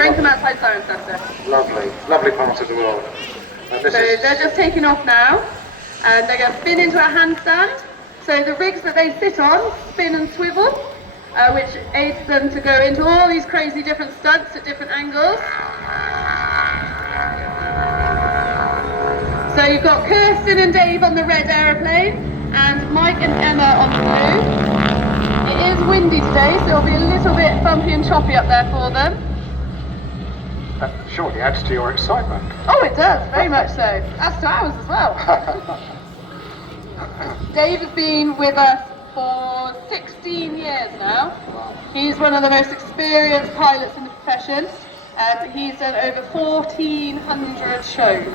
Brinkham outside Cirencester. Lovely, lovely part of the world. And this So they're just taking off now, and they're going to spin into a handstand. So the rigs that they sit on spin and swivel, which aids them to go into all these crazy different stunts at different angles. So you've got Kirsten and Dave on the red aeroplane, and Mike and Emma on the blue. It is windy today, so it'll be a little bit bumpy and choppy up there for them. That surely adds to your excitement. Oh, it does, very much so. Adds to ours as well. Dave has been with us for 16 years now. He's one of the most experienced pilots in the profession. He's done over 1,400 shows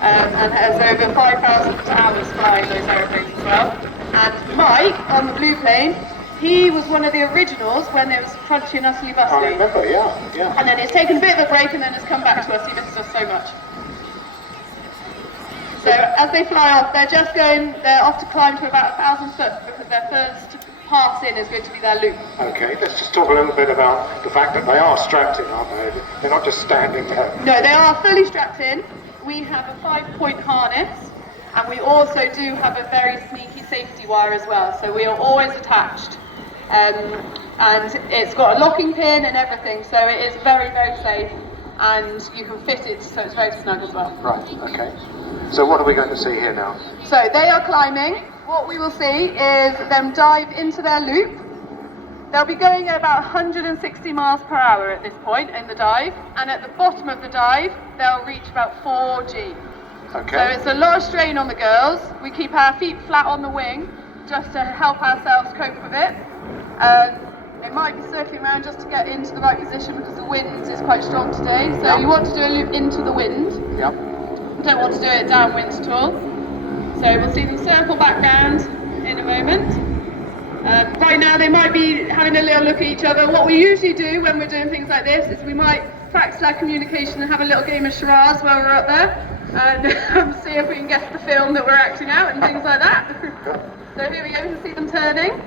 and has over 5,000 hours flying those aeroplanes as well. And Mike, on the blue plane, he was one of the originals when it was crunchy and utterly busty. I remember, yeah. And then he's taken a bit of a break and then has come back to us. He misses us so much. So as they fly off, they're off to climb to about 1,000 foot because their first pass in is going to be their loop. Okay, let's just talk a little bit about the fact that they are strapped in, aren't they? They're not just standing there. No, they are fully strapped in. We have a 5-point harness, and we also do have a very sneaky safety wire as well. So we are always attached. And it's got a locking pin and everything, so it is very, very safe, and you can fit it so it's very snug as well. Right, okay. So what are we going to see here now? So they are climbing. What we will see is them dive into their loop. They'll be going at about 160 miles per hour at this point in the dive, and at the bottom of the dive, they'll reach about 4G. Okay. So it's a lot of strain on the girls. We keep our feet flat on the wing just to help ourselves cope with it. They might be circling around just to get into the right position because the wind is quite strong today. So you want to do a loop into the wind. Yep. You don't want to do it downwind at all. So we'll see them circle back round in a moment. Right now they might be having a little look at each other. What we usually do when we're doing things like this is we might practice our communication and have a little game of charades while we're up there and see if we can guess the film that we're acting out and things like that. So here we go, we can see them turning.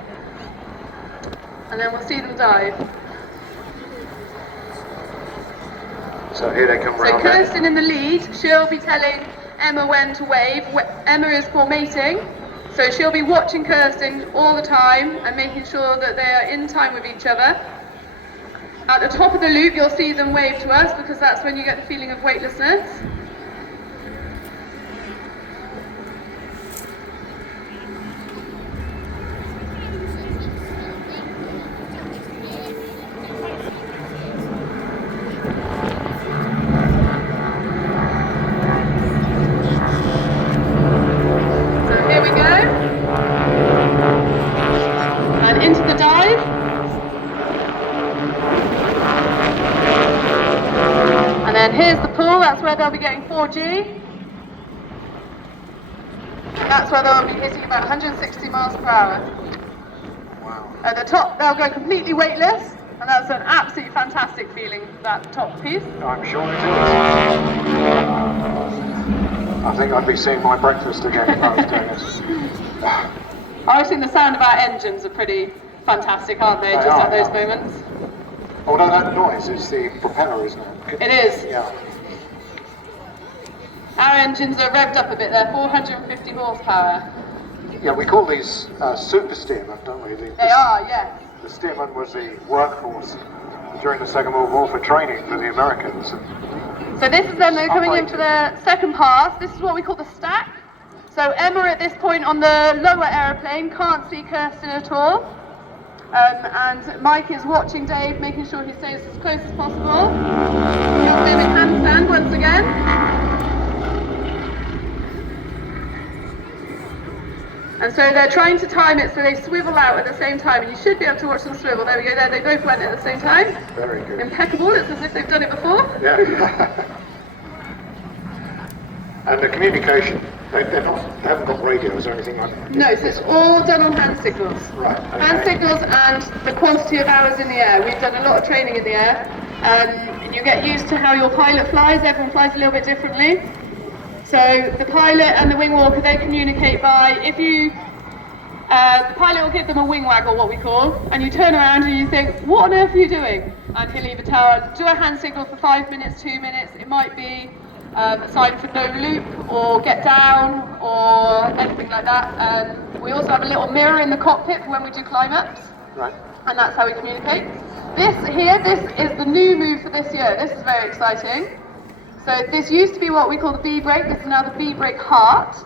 And then we'll see them dive. So here they come round. So Kirsten in the lead, she'll be telling Emma when to wave. Emma is for mating, so she'll be watching Kirsten all the time and making sure that they are in time with each other. At the top of the loop, you'll see them wave to us because that's when you get the feeling of weightlessness. Here's the pool, that's where they'll be getting 4G. That's where they'll be hitting about 160 miles per hour. Wow. At the top, they'll go completely weightless, and that's an absolutely fantastic feeling, that top piece. I'm sure it is. I think I'd be seeing my breakfast again if I was doing this. I think the sound of our engines are pretty fantastic, aren't they, just at those moments? Although that noise is the propeller, isn't it? It is. Yeah. Our engines are revved up a bit there, 450 horsepower. Yeah, we call these super Stearman, don't we? They are, yes. The Stearman was the workforce during the Second World War for training for the Americans. So this is them, they're coming in for their second pass. This is what we call the stack. So Emma at this point on the lower aeroplane can't see Kirsten at all. And Mike is watching Dave, making sure he stays as close as possible. He'll do a handstand once again. And so they're trying to time it so they swivel out at the same time, and you should be able to watch them swivel. There we go, there they both went at the same time. Very good. Impeccable, it's as if they've done it before. Yeah. And the communication, they haven't got radios or anything like that? No, so it's all done on hand signals. Right, okay. Hand signals and the quantity of hours in the air. We've done a lot of training in the air. And you get used to how your pilot flies. Everyone flies a little bit differently. So the pilot and the wing walker, they communicate by, if you the pilot will give them a wing waggle, what we call, and you turn around and you think, what on earth are you doing? And he'll either do a hand signal for 5 minutes, 2 minutes, it might be a sign for no loop, or get down, or anything like that. We also have a little mirror in the cockpit for when we do climb-ups, Right. and that's how we communicate. This is the new move for this year. This is very exciting. So this used to be what we call the B brake, this is now the B brake heart.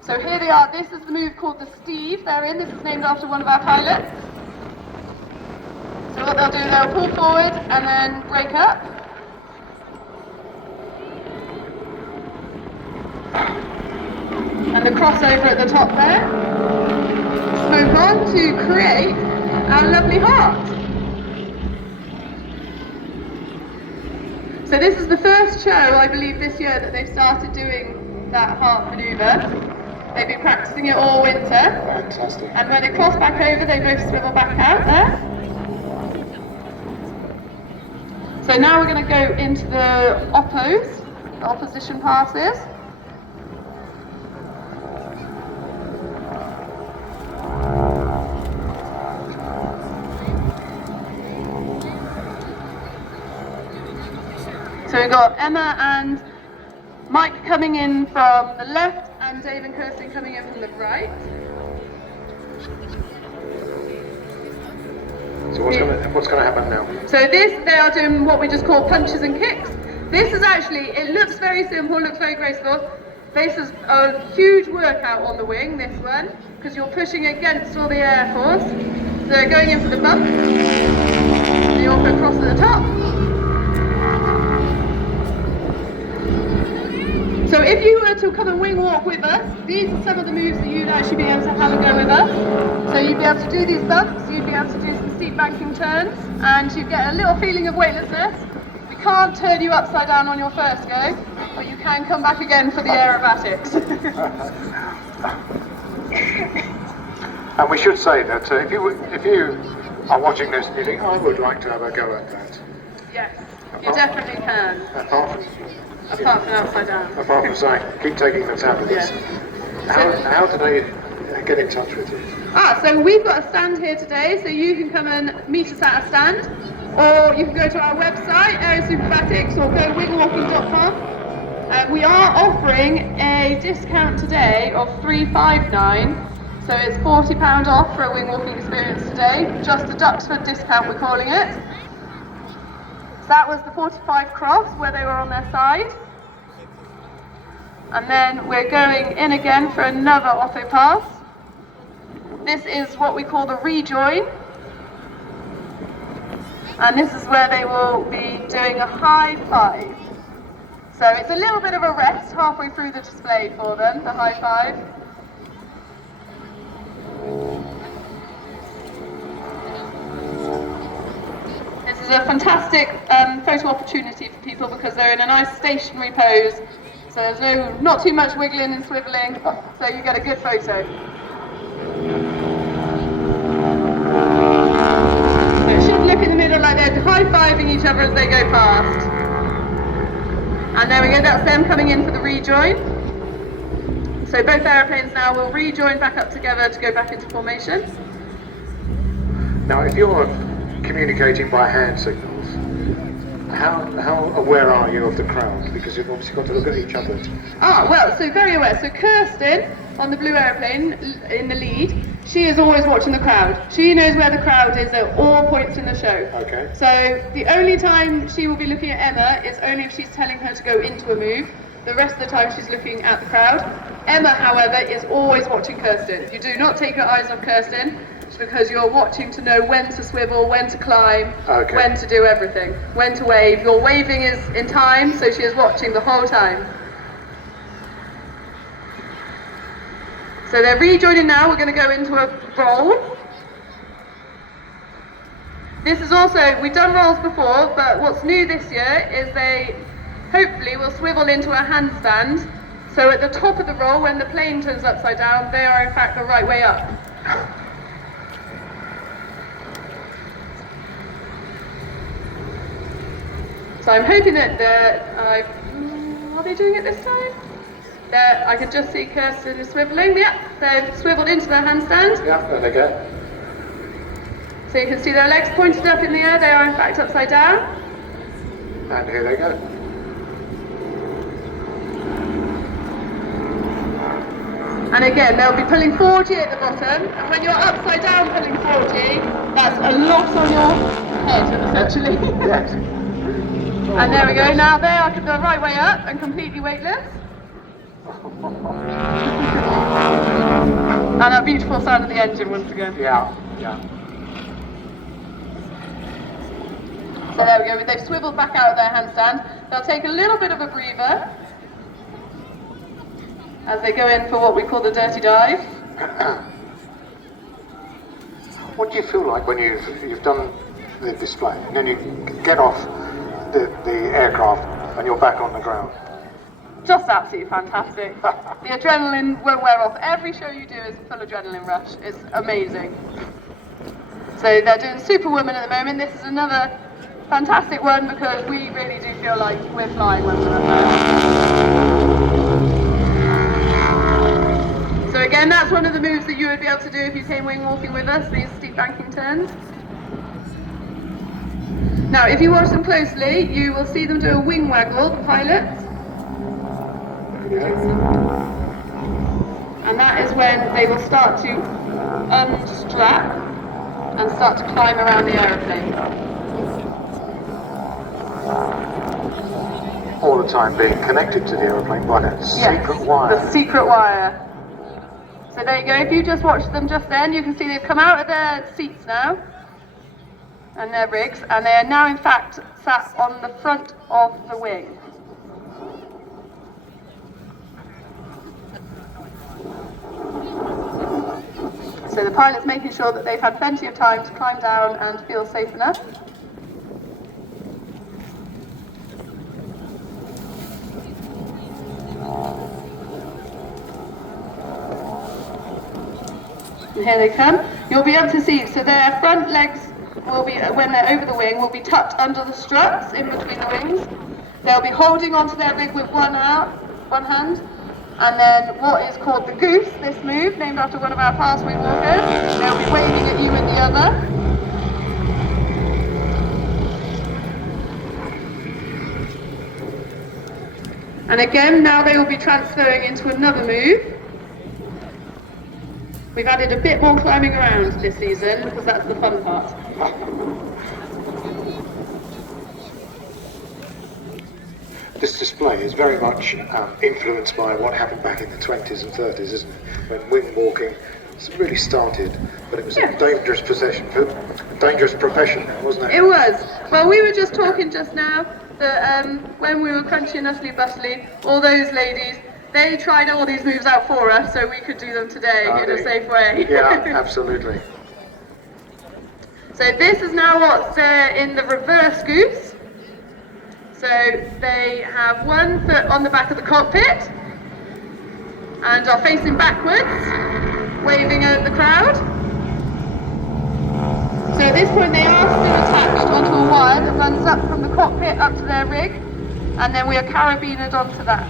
So here they are, this is the move called the Steve they're in, this is named after one of our pilots. So what they'll do, they'll pull forward and then brake up. And the crossover at the top there. Smoke on to create our lovely heart. So this is the first show, I believe, this year that they've started doing that heart manoeuvre. They've been practicing it all winter. Fantastic. And when they cross back over, they both swivel back out there. So now we're going to go into the opposition passes. So we've got Emma and Mike coming in from the left and Dave and Kirsten coming in from the right. So what's going to happen now? So they are doing what we just call punches and kicks. This is actually, it looks very simple, looks very graceful. This is a huge workout on the wing, this one, because you're pushing against all the air force. So they're going in for the bump. They also cross at the top. So if you were to come and wing walk with us, these are some of the moves that you'd actually be able to have a go with us. So you'd be able to do these bumps, you'd be able to do some steep banking turns, and you'd get a little feeling of weightlessness. We can't turn you upside down on your first go, but you can come back again for the aerobatics. And we should say that if you are watching this and you think, I would like to have a go at that. Yes, you definitely can. Apart from upside down. Apart from saying, keep taking the tablets. Yeah. How do they get in touch with you? So we've got a stand here today, so you can come and meet us at a stand, or you can go to our website, AeroSuperBatics, or go wingwalking.com. We are offering a discount today of $359, so it's £40 off for a wing walking experience today, just a Duxford discount we're calling it. That was the 45 cross where they were on their side. And then we're going in again for another auto pass. This is what we call the rejoin. And this is where they will be doing a high five. So it's a little bit of a rest halfway through the display for them, the high five. This is a fantastic photo opportunity for people because they're in a nice stationary pose. So there's not too much wiggling and swiveling, so you get a good photo. So it should look in the middle like they're high-fiving each other as they go past. And there we go, that's them coming in for the rejoin. So both aeroplanes now will rejoin back up together to go back into formation. Now, if you're communicating by hand signals, how aware are you of the crowd? Because you've obviously got to look at each other. Well, so very aware. So Kirsten, on the blue aeroplane, in the lead, she is always watching the crowd. She knows where the crowd is at all points in the show. Okay. So the only time she will be looking at Emma is only if she's telling her to go into a move. The rest of the time she's looking at the crowd. Emma, however, is always watching Kirsten. You do not take your eyes off Kirsten, because you're watching to know when to swivel, when to climb, okay, when to do everything, when to wave. Your waving is in time, so she is watching the whole time. So they're rejoining now. We're going to go into a roll. This is also, we've done rolls before, but what's new this year is they hopefully will swivel into a handstand. So at the top of the roll, when the plane turns upside down, they are in fact the right way up. So I'm hoping that are they doing it this time? There, I can just see Kirsten swivelling. Yeah, they've swiveled into their handstand. Yeah, there they go. So you can see their legs pointed up in the air. They are in fact upside down. And here they go. And again, they'll be pulling 40 at the bottom. And when you're upside down pulling 40, that's a lot on your head, essentially. Yes. And there we go. Now they are the right way up and completely weightless. And that beautiful sound of the engine once again. Yeah, yeah. So there we go. They've swiveled back out of their handstand. They'll take a little bit of a breather as they go in for what we call the dirty dive. What do you feel like when you've done the display and then you get off the aircraft and you're back on the ground? Just absolutely fantastic. The adrenaline won't wear off. Every show you do is a full adrenaline rush. It's amazing. So they're doing Superwoman at the moment. This is another fantastic one because we really do feel like we're flying when we're up there. So again, that's one of the moves that you would be able to do if you came wing walking with us, these steep banking turns. Now, if you watch them closely, you will see them do a wing waggle, the pilots. And that is when they will start to unstrap and start to climb around the aeroplane. All the time being connected to the aeroplane by that secret wire. The secret wire. So there you go, if you just watched them just then, you can see they've come out of their seats now and their rigs, and they are now in fact sat on the front of the wing. So the pilot's making sure that they've had plenty of time to climb down and feel safe enough. And here they come. You'll be able to see, so their front legs will be, when they're over the wing, will be tucked under the struts in between the wings. They'll be holding onto their rig with one hand. And then what is called the goose, this move, named after one of our fast wing walkers, they'll be waving at you in the other. And again, now they will be transferring into another move. We've added a bit more climbing around this season because that's the fun part. This display is very much influenced by what happened back in the 20s and 30s, isn't it? When wing walking really started, but it was a dangerous profession, wasn't it? It was. Well, we were just talking just now that when we were crunchy and utterly bustly, all those ladies, they tried all these moves out for us so we could do them today in a safe way. Yeah, absolutely. So this is now what's in the reverse goose. So they have one foot on the back of the cockpit and are facing backwards, waving at the crowd. So at this point they are still attached onto a wire that runs up from the cockpit up to their rig, and then we are carabined onto that.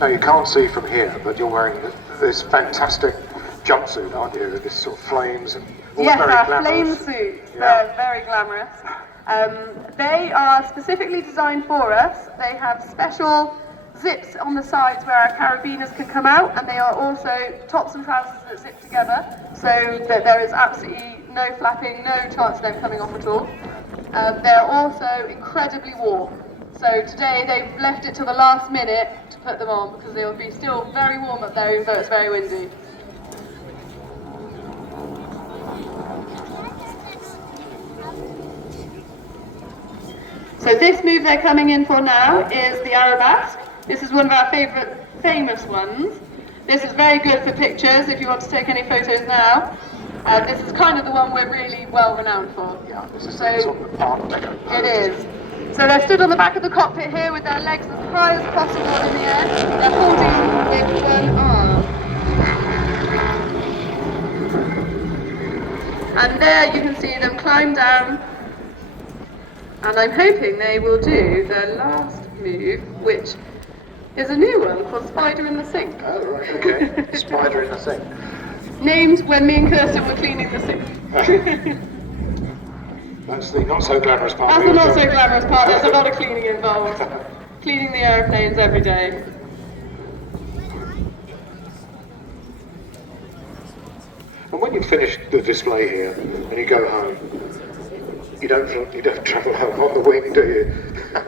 Now you can't see from here, but you're wearing this fantastic jumpsuit, aren't you? This sort of flames and all yes, very our glamorous. flame suits. Yeah. They're very glamorous. They are specifically designed for us. They have special zips on the sides where our carabiners can come out, and they are also tops and trousers that zip together, so that there is absolutely no flapping, no chance of them coming off at all. They're also incredibly warm. So today they've left it till the last minute to put them on because they will be still very warm up there even though it's very windy. So this move they're coming in for now is the AeroSuperBatics. This is one of our famous ones. This is very good for pictures if you want to take any photos now. This is kind of the one we're really well renowned for. Yeah, this is sort of Art Deco. It is. So they're stood on the back of the cockpit here with their legs as high as possible in the air. They're holding with one arm. And there you can see them climb down And I'm hoping they will do their last move, which is a new one called Spider in the Sink. Oh, right, okay. Spider in the sink. Named when me and Kirsten were cleaning the sink. That's the not so glamorous part. That's the not so glamorous part. There's a lot of cleaning involved. Cleaning the aeroplanes every day. And when you finish the display here and you go home, you don't travel home on the wing, do you?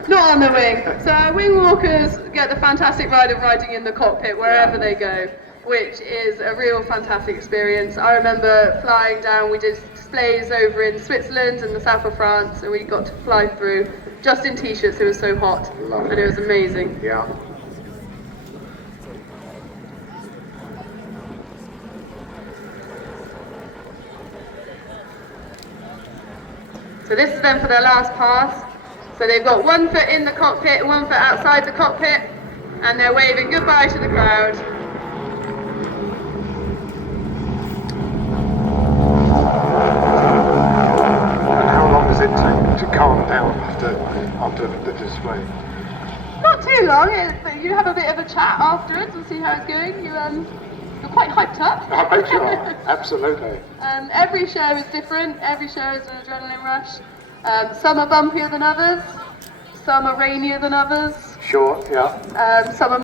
Not on the wing. So wing walkers get the fantastic ride of riding in the cockpit wherever they go, which is a real fantastic experience. I remember flying down, we did displays over in Switzerland and the south of France, and we got to fly through just in t-shirts. It was so hot. Lovely. And it was amazing. Yeah. So this is them for their last pass. So they've got one foot in the cockpit, one foot outside the cockpit, and they're waving goodbye to the crowd. How long does it take to calm down after the display? Not too long, but you have a bit of a chat afterwards and see how it's going. You're quite hyped up. I bet you are, absolutely. Every show is different, every show is an adrenaline rush. Some are bumpier than others, some are rainier than others. Sure, yeah. Some are